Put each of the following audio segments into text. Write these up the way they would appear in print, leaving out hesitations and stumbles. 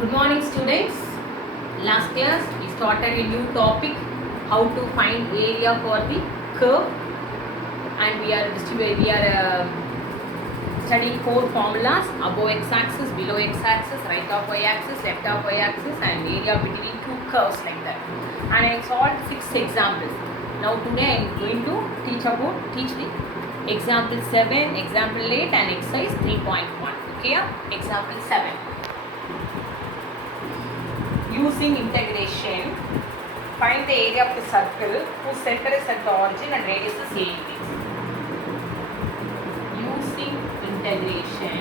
Good morning, students. Last class we started a new topic, how to find area for the curve, and we are studying four formulas: above x-axis, below x-axis, right of y-axis, left of y-axis, and area between two curves like that. And I solved 6 examples. Now today I am going to teach the example 7, example 8, and exercise 3.1. Okay, example 7. Using integration, find the area of the circle whose center is at the origin and radius is a unit. Using integration,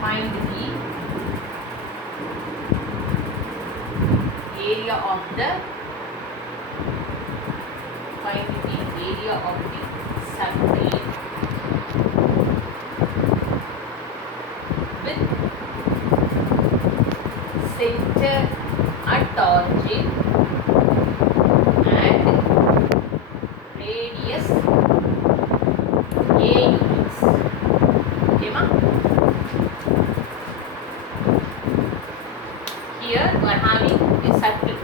find the area of the circle with center at origin and radius a units. Okay, ma? Here we are having a circle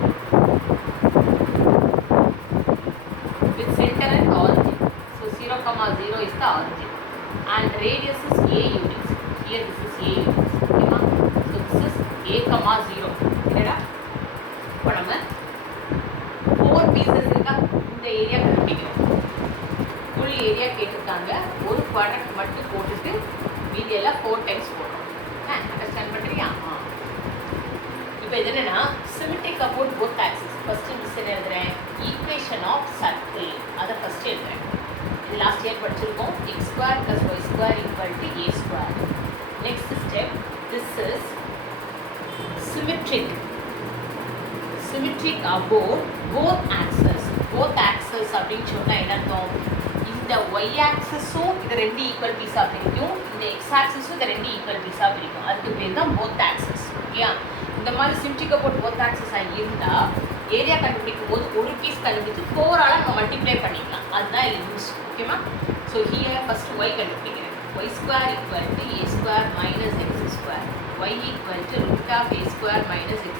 with center at origin. So 0, 0 is the origin and radius is a units. Here this is a units. Okay, ma? So this is a, 0. இல்லடா இப்போ நம்ம 4 pieces இருக்கா இந்த area கண்டுபிடிக்கிறோம். Full area கேட்டிருக்காங்க, ஒரு quadrant மட்டும் போட்டுட்டு மீதி எல்லாம் 4 டைம்ஸ் போடுறோம். அண்டர்ஸ்டாண்ட் பண்ணுறியா? இப்போ இது என்னன்னா symmetric about both axis. First miss என்ன எழுதுறேன், ஈக்குவேஷன் ஆஃப் சர்க்கிள், அதை ஃபர்ஸ்ட் எழுதுறேன். இது லாஸ்ட் இயர் படிச்சிருக்கோம். x² + y² = a². Next step, this is symmetric above both axes அப்படின்னு சொன்னா என்ன அர்த்தம், இந்த y ஆக்சஸும் இது ரெண்டு ஈக்குவல் பீஸா பிரிக்கும், இந்த x ஆக்சஸும் இது ரெண்டு ஈக்குவல் பீஸா பிரிக்கும். அதுக்கு பேர் தான் both axes. ஓகேயா? இந்த மாதிரி symmetric above both axes இருந்தா ஏரியா கண்டுபிடிக்கும் போது ஒரு பீஸ் கண்டுபிடிச்சு 4 ஆல நம்ம மல்டிப்ளை பண்ணிக்கலாம். அதுதான் இது யூஸ். ஓகேமா? ஸோ ஹியர் ஃபர்ஸ்ட் y கண்டுபிடிக்கிறேன். y² = a² - x², y = √a² - x².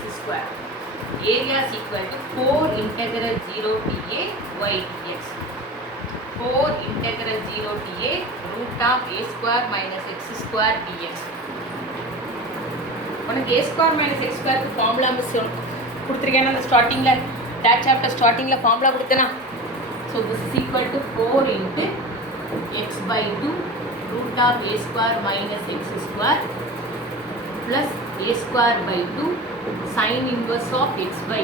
Area is equal to 4 integral 0 to a y dx. 4 integral 0 to a √a² - x² dx. உனக்கு a² - x² க்கு ஃபார்முலா மிஸ் கொடுத்துருக்கேன் அந்த ஸ்டார்டிங்கில், that chapter ஸ்டார்டிங்கில் formula கொடுத்தேனா. So this is equal to 4 into x/2 √a² - x² plus a²/2 sin inverse of x/a.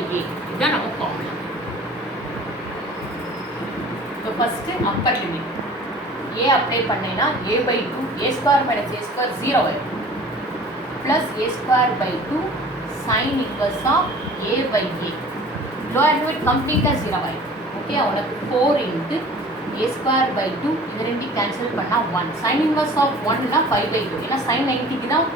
இதுதான் நம்ம formula. இப்போ first upper limit a apply பண்ணேன்னா a/2 a² - a² 0 வரும் plus a²/2 sin inverse of a/a. Lower limit கம்ப்ளீட்டாக 0 ஆயிடும். Okay, உனக்கு 4 into a²/2 இது ரெண்டு கேன்சல் பண்ணால் 1. sin inverse of 1னா 5/2. ஏன்னா sin 90க்கு தான்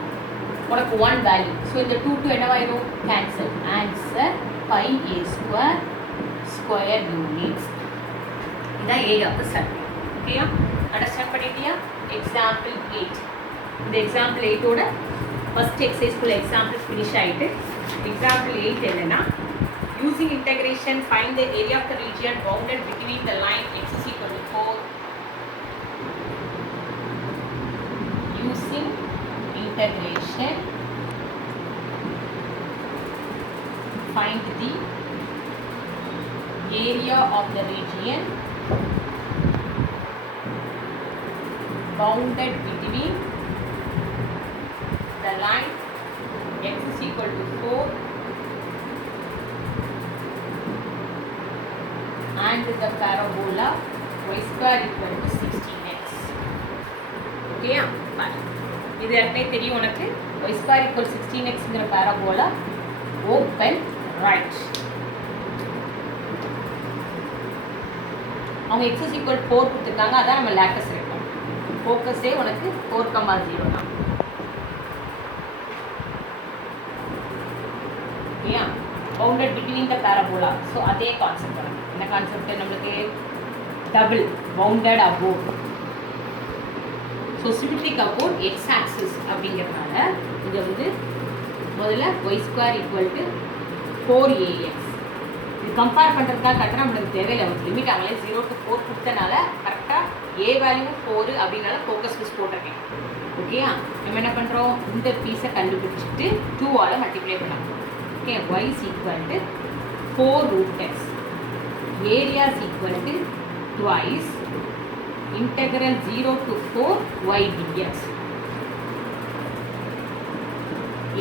உனக்கு 1 வேல்யூ. ஸோ இந்த 2 என்னவாயிடும், கேன்சல். Answer 5a² units. இதான் ஏரியா ஆஃப் தி சர்க்கிள். ஓகேயா? அண்டர்ஸ்டாண்ட் பண்ணிட்டியா? எக்ஸாம்பிள் 8. இந்த எக்ஸாம்பிள் 8ஓட ஃபர்ஸ்ட் எக்ஸசைஸ்க்குள்ள எக்ஸாம்பிள் ஃபினிஷ் ஆகிட்டு, எக்ஸாம்பிள் 8 என்னன்னா, using integration find the area of the region bounded between the line x = 4. Using integration, find the area of the region bounded between the line x = 4 and the parabola y² = 16x. Okay, fine. இது ஏற்கனவே தெரியும் உனக்கு. y² = 16xங்கிற parabola open right. அவங்க x = 4 கொடுத்துருக்காங்க, அதான் நம்ம latest எடுப்போம். ஃபோக்கஸே உனக்கு 4, 0 தான். ஓகேயா? பவுண்டட் பிட்வீன் த பேராபோலா. ஸோ அதே கான்செப்ட் வரும். என்ன கான்செப்ட் நம்மளுக்கு? Double bounded above. So symmetric about X axis அப்படிங்கிறதுனால இங்கே வந்து முதல்ல Y square equal to 4ax. இது கம்பேர் பண்ணுறதுக்காக கரெக்டாக நம்மளுக்கு தேவையில்லை. ஒரு லிமிட் அவங்களே 0 to 4 கொடுத்தனால கரெக்டாக ஏ வேல்யூ 4 அப்படின்னால ஃபோக்கஸ் மிஸ் போட்டிருக்கேன். ஓகேயா? நம்ம என்ன பண்ணுறோம், இந்த பீஸை கண்டுபிடிச்சிட்டு 2ஆல் மல்டிப்ளை பண்ணலாம். Okay, y is equal to 4 root x. Area is equal to twice integral 0 to 4 y dx.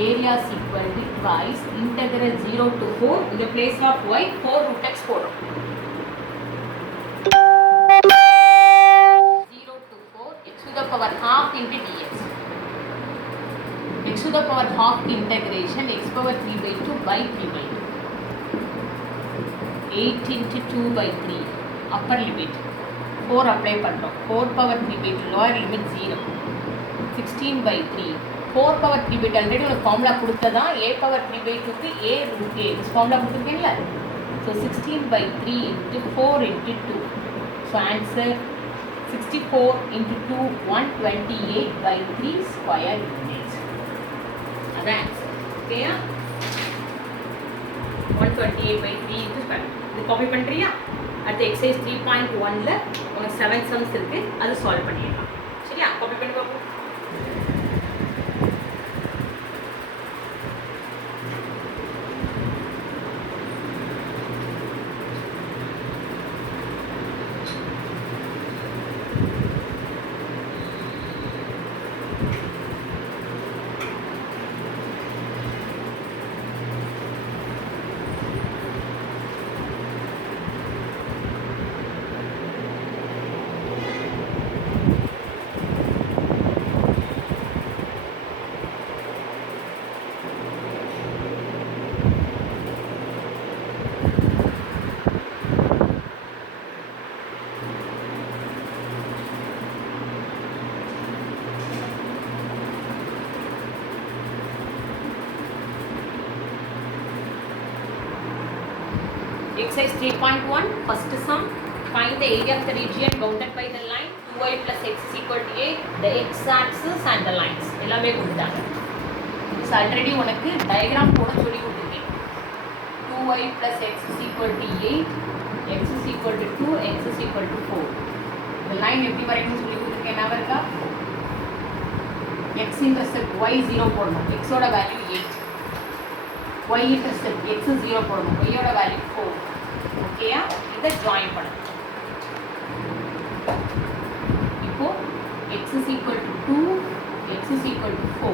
Area is equal to twice integral 0 to 4, in the place of y 4 root x போடும். 0 to 4 x to the power half into dx. X to the power half integration x power 3 by 2 by 3 by 2. 8 into 2 by 3 upper limit. 4 apply பண்ணுறோம். 4 power 3 by 2 lower limit 0. 16 by 3. 4 power 3 by 2 already ஒரு formula கொடுத்ததான் a power 3 by 2க்கு a root a this formula கொடுத்துருக்கேன்ல. So 16 by 3 into 4 into 2. So answer 64 into 2 128 by 3 square units. அதான் answer. ஓகேயா? 128 by 3 into square. இது copy பண்ணுறியா? அடுத்த exercise 3.1ல உனக்கு 7 சம்ஸ் இருக்குது, அது சால்வ் பண்ணிடலாம். சரியா? காப்பி பண்ணி பார்ப்போம். Exercise 3.1, first sum, find the area of the region bounded by the line 2y plus x is equal to 8, the x-axis and the lines. எல்லாமே கொடுத்தாங்க. இது ஆல்ரெடி உனக்கு டயக்ராம் போட சொல்லி கொடுத்துருக்கேன். 2y plus x is equal to 8, x is equal to 2, x is equal to 4. இந்த line எப்படி வரைக்கணும்னு சொல்லி கொடுத்துருக்கேன். என்ன இருக்கா? x intercept y 0 போடணும். x ஓட வேல்யூ 8. y intercept x 0 போடணும். y ஓட வேல்யூ 4. ஓகேயா? இதை ஜாயின் பண்ணணும். இப்போ x is equal to 2, x is equal to 4.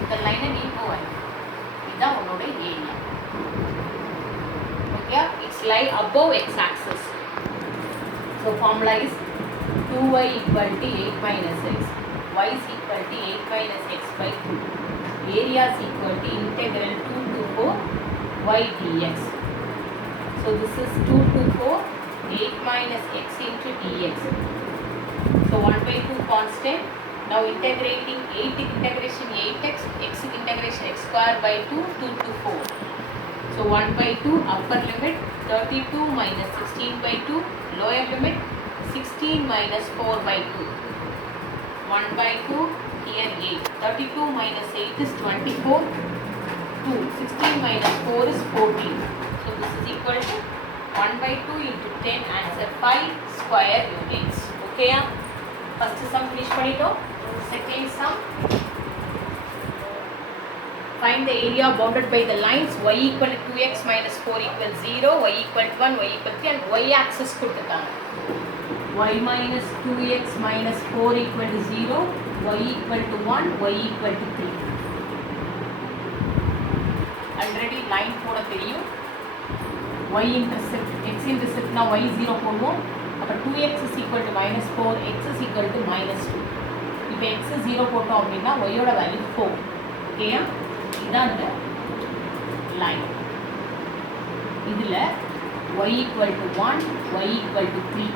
இந்த லைனை நீ போவாய். இதுதான் உன்னோட area. Okay? It's lie above x axis. So formula is 2y equal to 8 minus x. y is equal to 8 minus x by 2. Area is equal to integral 2 to 4 y dx. So this is 2 to 4, 8 minus x into dx. So 1 by 2 constant. Now integrating 8 integration 8x, x integration x square by 2, 2 to 4. So 1 by 2 upper limit 32 minus 16 by 2, lower limit 16 minus 4 by 2. 1 by 2 here 8. 32 minus 8 is 24. 2. 16 minus 4 is 14. So this is equal to 1 by 2 into 10, answer 5 square units. Okay? First sum finish பண்ணிட்டோம். Second sum. Find the area bounded by the lines y equal to 2x minus 4 equals 0, y equal to 1, y equal to 3 and y axis கொடுத்துட்டாங்க. y minus 2x minus 4 equal to 0, y equal to 1, y equal to 3. Already line போட தெரியும். y intercept, x intercept na y 0 போடுவோம். அப்போ 2x is equal to minus 4, x is equal to minus 2. இப்போ x 0 போட்டோம் அப்படின்னா y ஓட value 4. ஓகேயா? இதுதான் இந்த லைன். இதில் y equal to 1, y equal to 3.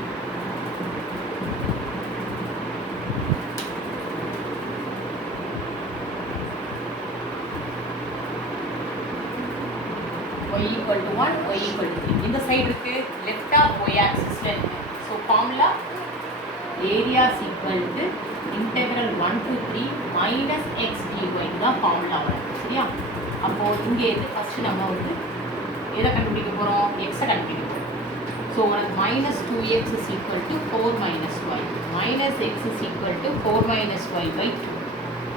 y equal to 1, y equal to 3. இந்த சைடு இருக்கு, லெஃப்டா y axisல இருக்கு. So formula area is equal to integral 1 to 3 minus x dy இதுதான் ஃபார்முலா வரும். சரியா? அப்போது இங்கே இருந்து ஃபஸ்ட்டு நம்ம வந்து எதை கண்டுபிடிக்க போகிறோம்? எக்ஸை கண்டுபிடிக்க போகிறோம். ஸோ உனக்கு minus 2x is equal to 4 minus Y minus X is equal to 4 minus Y by 2.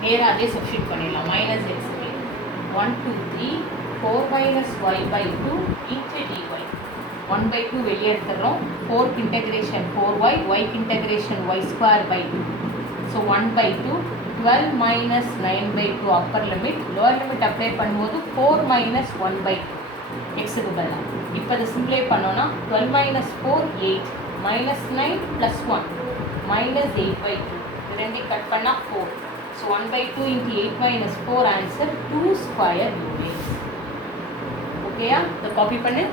நேராக அதே சப்ஸ்டியூட் பண்ணிடலாம். Minus X by 1 2 3 4 minus Y by 2 into DY. 1 by 2 வெளியே எடுத்துடுறோம். 4க்கு இன்டெகிரேஷன் 4y, yக்கு integration y square by 2. So 1 by 2 12 minus 9 by 2 upper limit. Lower limit apply பண்ணும்போது 4 minus 1 by 2 எக்ஸுக்கு பதிலாக. இப்போ அதை சிம்ப்ளை பண்ணோன்னா 12 minus 4 8 minus 9 plus 1 minus 8 by 2. இது ரெண்டையும் கட் பண்ணால் 4. So 1 by 2 into 8 minus 4 answer 2 square units. ஓகேயா? இதை காப்பி பண்ணு.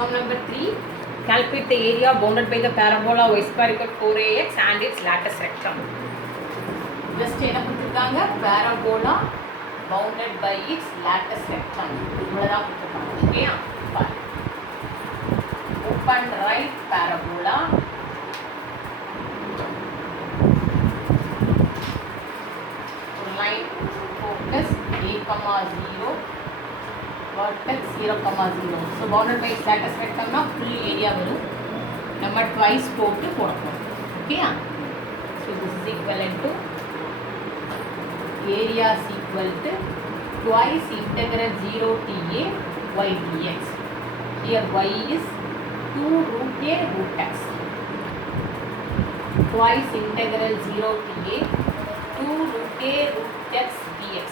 Sum number 3. Calculate the area bounded by the parabola y square equal 4ax and its lattice rectum. Just என்ன கொடுத்துருக்காங்க? Parabola bounded by its lattice rectum. இவ்வளோதான் கொடுத்துருக்காங்க. ஓகேயா? Open right parabola. Line focus a, 0. Vertex 0, 0. So bounded by lattice rectum na full area varum. Number twice போட்டு போடணும். Okay? So this is equivalent to area is equal to twice integral 0 ta y dx. Here y is 2 root a root x. Twice integral 0 ta 2 root a root x dx.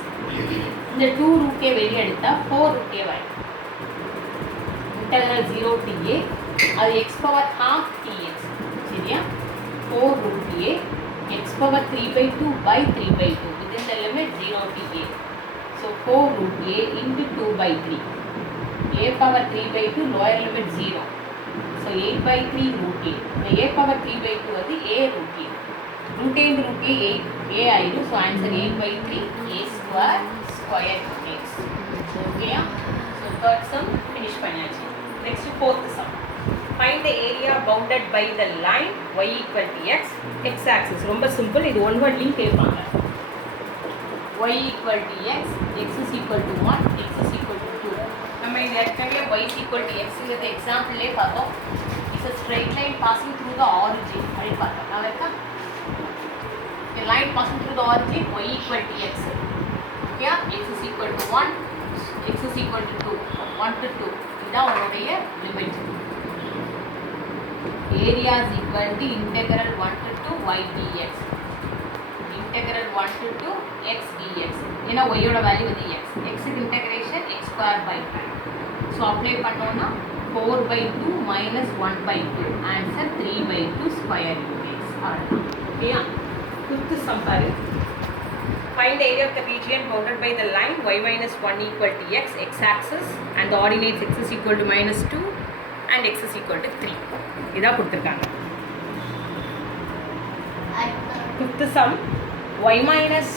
இந்த 2 root a வெளியே எடுத்தா 4 root a வரும். Integral 0 to a அது x power half tx. சரியா? 4 root a x power 3/2 by 3/2 within the limit 0 to a. So 4 root a into 2/3. a power 3/2 lower limit 0. So 8/3 root a. The a power 3/2 அது a root a. Root a into root a 8 a ஆயிடும். So answer 8/3 a square square x. Okay? So third sum finish பண்ணியாச்சு. Next fourth sum. Find the area bounded by the line y equal to x, x axis. ரொம்ப simple. இது one word link கேட்பாங்க. y equal to x, x is equal to 1, x is equal to 2. நம்ம இந்த இடத்துல y is equal to x ங்கிறத எக்ஸாம்பிள்லே பார்த்தோம். It's a straight line passing through the origin. அப்படி பார்த்தோம். நான் இருக்கா? A line passing through the origin y equal to x. Okay? x is equal to 1, x is equal to 2. 1 to 2. இதுதான் உங்களுடைய limit. Area is equal to integral 1 to 2 y dx. Integral 1 to 2 x dx. ஏன்னா y ஓட value வந்து x. x க்கு integration x square by 5. So apply பண்ணோம்னா 4/2 minus 1/2. Answer 3/2 square units. அவ்வளோதான். ஓகேயா? Fifth some பாரு. Find the area of the region bounded by the line y minus 1 equal to x, x axis, and the ordinates x is equal to minus 2 and x is equal to 3. இதான் கொடுத்துருக்காங்க. Fifth some y minus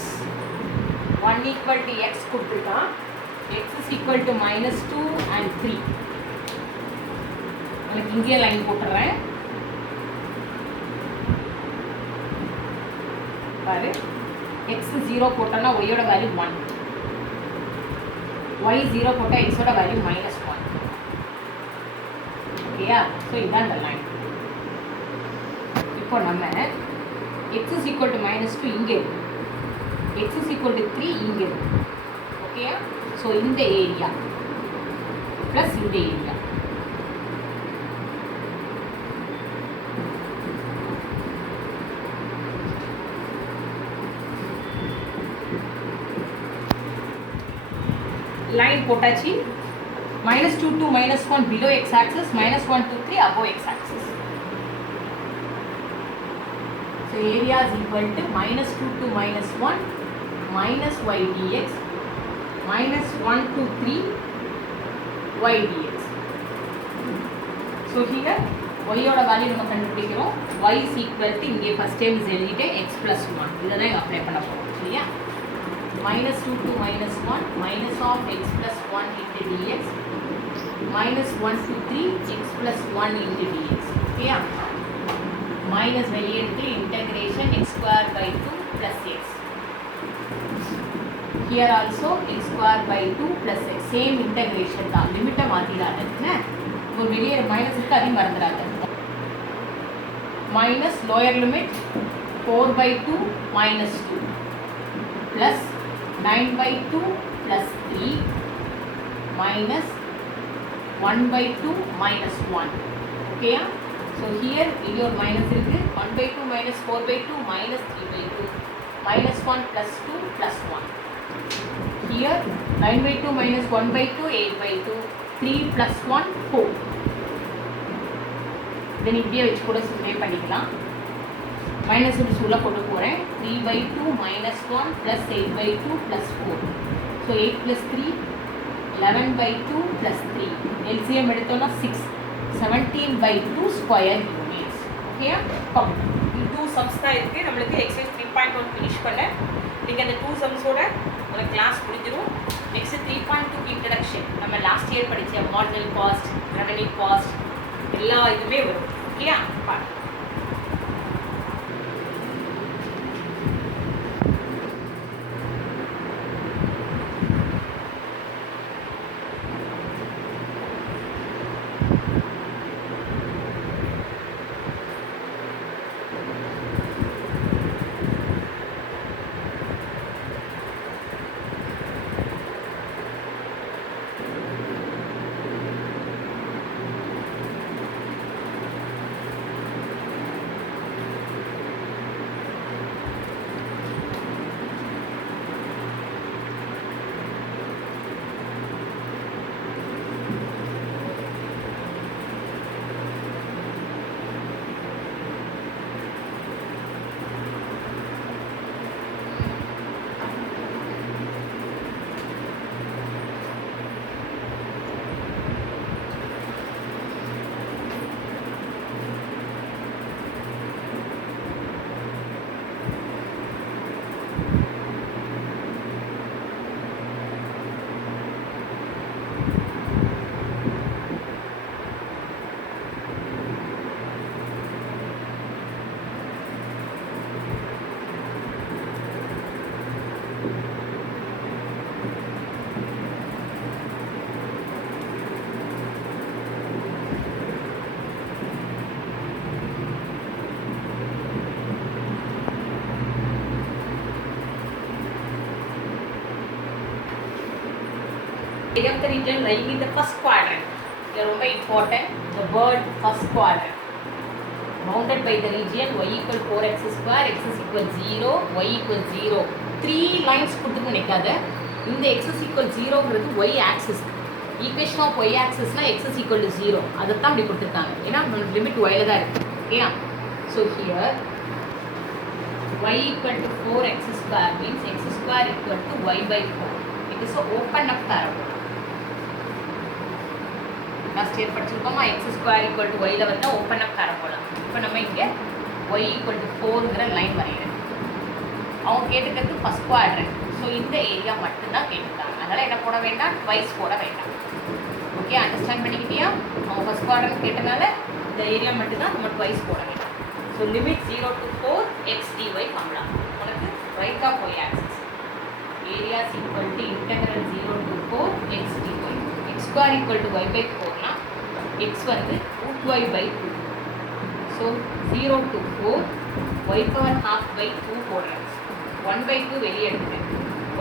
1 equal to x கொடுத்துருக்கான். x is equal to minus 2 and 3. எனக்கு இங்கே line போட்டுறேன் பாரு. X 0 போட்டோம்னா ஒய்யோட value 1, Y 0 போட்டால் எக்ஸோட வேல்யூ -1. ஓகேயா? ஸோ இதுதான் இந்த லைன். இப்போ நம்ம எக்ஸ் இஸ் ஈக்குவல் டு -2 இங்கே இருக்கு, எக்ஸ் இஸ் ஈக்குவல் டு 3 இங்கே இருக்கு. ஓகேயா? ஸோ இந்த ஏரியா ப்ளஸ் இந்த ஏரியா, லைன் போட்டாச்சு. -2 to -1 below x axis, -1 to 3 above x axis. So area is equal to -2 to -1 minus y dx -1 to 3 y dx. So here y ஓட value நம்ம கண்டுபிடிக்கிறோம். y is equal to இங்கே first time எழுதிட்டேன் x plus 1. இதை தான் apply பண்ண போகிறோம். சரியா? -2 to -1 minus of x plus 1 into dx -1 to 3 x plus 1 into dx. ஓகேயா? மைனஸ் வெளியே எடுத்து integration x square by 2 plus x. Here also x square by 2 plus x. Same integration தான், லிமிட்டை மாற்றிடாது. ஒரு வெளியே மைனஸ் இருக்கு, அதையும் மறந்துடாது. Minus lower limit 4 by 2 minus 2 plus 9 by 2 plus 3 minus 1 by 2 minus 1. Okay? So here your minus இருக்கு. 1 by 2 minus 4 by 2 minus 3 by 2 minus 1 plus 2 plus 1. Here 9 by 2 minus 1 by 2 8 by 2 3 plus 1 4. Then இப்படியே வச்சு கூட சிம்ப்ளை பண்ணிக்கலாம். Minus உள்ள கொண்டு போகிறேன். 3 by 2 minus 1 plus 8 by 2 plus 4. So 8 plus 3 11 by 2 plus 3. LCM எடுத்தோம்னா 6. 17 by 2 square units. ஓகேயா? இந்த 2 சம்ஸ் தான் இருக்குது. நம்மளுக்கு எக்ஸசைஸ் 3.1 ஃபினிஷ் பண்ண நீங்கள் அந்த 2 சம்ஸோட ஒரு கிளாஸ் முடிஞ்சிடும். நெக்ஸ்ட் 3.2 இன்ட்ரடக்ஷன், நம்ம லாஸ்ட் இயர் படித்த மார்ஜினல் காஸ்ட், ரெவன்யூ காஸ்ட் எல்லா இதுவுமே வரும். ஓகேயா? பாருங்க. Area of the region lying in the first quadrant. They are very important. The bird first quadrant. Bounded by the region y equal 4x square, x is equal 0, y equal 0. 3 lines கொடுத்துட்டு நிக்காத. இந்த x is equal 0ங்கிறது y axis. Equation of y axis னா x is equal to 0. அத தான் இப்படி கொடுத்திருக்காங்க. ஏனா limit y ல தான் இருக்கு. ஓகேயா? So here y equal to 4x square means x square equal to y by 4. It is a open up parabola. Last year படிச்சிருக்கோமா? x ஸ்கொயர் ஈக்குவல் டு ஒய்ல வந்து ஓப்பன் அப் parabola. இப்போ நம்ம இங்கே y ஈக்குவல் டு 4ங்கிற line வரைகிறேன். அவங்க கேட்டுக்கிறது ஃபர்ஸ்ட் குவாட்ரண்ட். ஸோ இந்த ஏரியா மட்டும்தான் கேட்டுருக்காங்க. அதனால் என்ன போட வேண்டாம், ட்வைஸ் போட வேண்டாம். ஓகே, அண்டர்ஸ்டாண்ட் பண்ணிக்கிட்டியா? அவங்க ஃபர்ஸ்ட் குவாட்ரண்ட் கேட்டனால இந்த ஏரியா மட்டும்தான் நம்ம ட்வைஸ் போட வேண்டாம். So limit 0 to 4 x dy formula. உனக்கு y का y axis. Area is equal to integral 0 to 4 x dy. X square equal to y by 4 ना x வந்து root y by 2. So 0 to 4 y power half by 2 போடுறேன். 1 by 2 வெளியே எடுக்கிறேன்.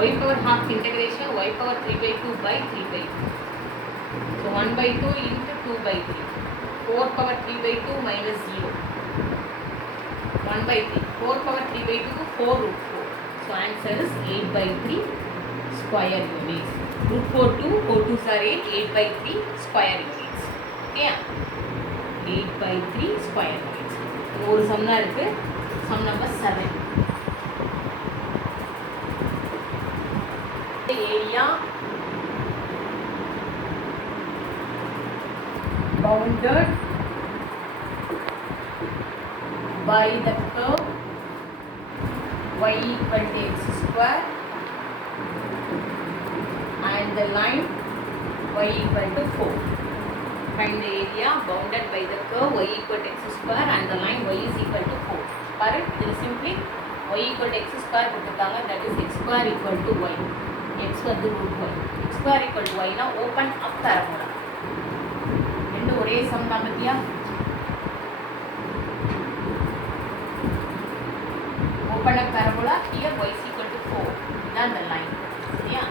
Y power half integration y power 3 by 2 by 3 by 2. So 1 by 2 into 2 by 3. 4 power 3 by 2 minus 0. 1 by 3. 4 power 3 by 2 4 root 4. So answer is 8 by 3 square units. Root 4 2, 4 2s are 8, 8 by 3 square units. Okay? 8 by 3 square units. ஒரு sum தான் இருக்கு. Sum number 7. The area bounded by the curve y equal to x square and the line y equal to 4. Find the area bounded by the curve y equal to x square and the line y is equal to 4. Correct? This is simply y equal to x square கொடுத்திருக்காங்க, that is x square equal to y. x வந்து root y. x square equal to y னா open up parabola. ரெண்டு ஒரே some தான் பத்தியா? open up parabola, here y is equal to 4. இதான் the line. சரியா?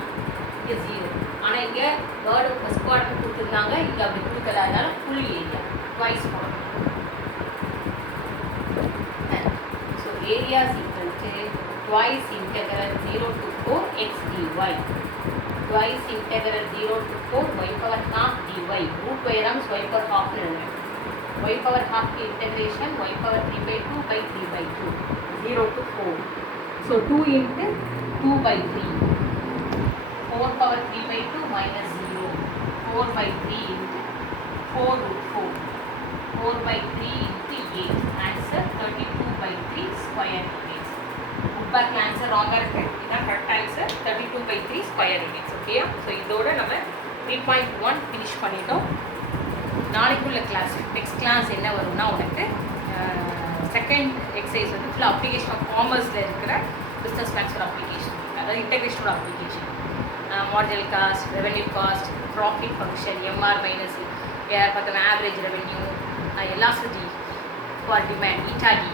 இங்க 0. ஆனா இங்க வேர்டு ஃபர்ஸ்ட் குவாட்ரண்ட் கொடுத்திருந்தாங்க, இங்க அப்படி கொடுக்கல, அதனால full area twice போடணும். So area is equal to twice integral 0 to 4 x dy. Twice integral 0 to 4 y power half dy. Root y rams y power half எழுதுறேன். y power half की integration y power 3 by 2 by 3 by 2. 0 to 4. So 2 into 2 by 3. 4 power 3 by 2 minus 0. 4 by 3 into 4 root 4. 4 by 3 into 8. Answer 32 by 3 square units. Put back answer wrong இருக்கு. இதான் correct answer 32 by 3 square units. Okay? So இதோட நம்ம 3.1 finish பண்ணிட்டோம். நாளைக்குள்ள class next class என்ன வரும்னா உனக்கு second exercise வந்து ஃபுல்லாக அப்ளிகேஷன் ஆஃப் காமர்ஸில் இருக்கிற பிஸ்னஸ் மேக்ஸோட அப்ளிகேஷன், அதாவது இன்டெகிரேஷனோட application, marginal cost, revenue cost, profit function, MR minus, பார்த்தோம்னா average revenue, elasticity for demand, ஈட்டாடி,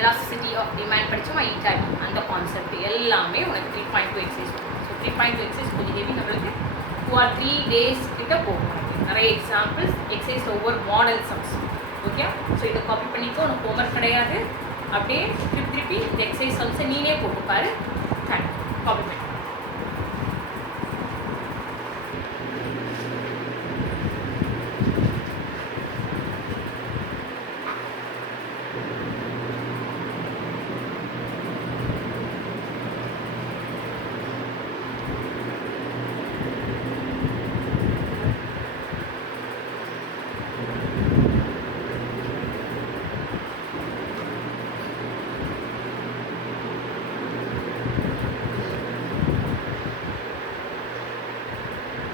எலாசிட்டி ஆஃப் டிமாண்ட் படித்தோமா, ஈட்டாடி, அந்த கான்செப்ட் எல்லாமே உனக்கு 3.2 எக்ஸசைஸ். ஸோ 3.2 எக்ஸசைஸ் கொஞ்சம் ஹெவி, நம்மளுக்கு 2 or 3 days கிட்ட போகும். நிறைய எக்ஸாம்பிள்ஸ், எக்ஸசைஸ் ஒவ்வொரு மாடல் சம்ஸ். ஓகே? ஸோ இதை காப்பி பண்ணிக்கோ, உனக்கு ஹோம்ஒர்க் கிடையாது. அப்படியே திருப்பி இந்த எக்ஸசைஸ் சம்ஸை நீனே போட்டுப்பாரு. தேங்க்யூ. காப்பி பண்ணி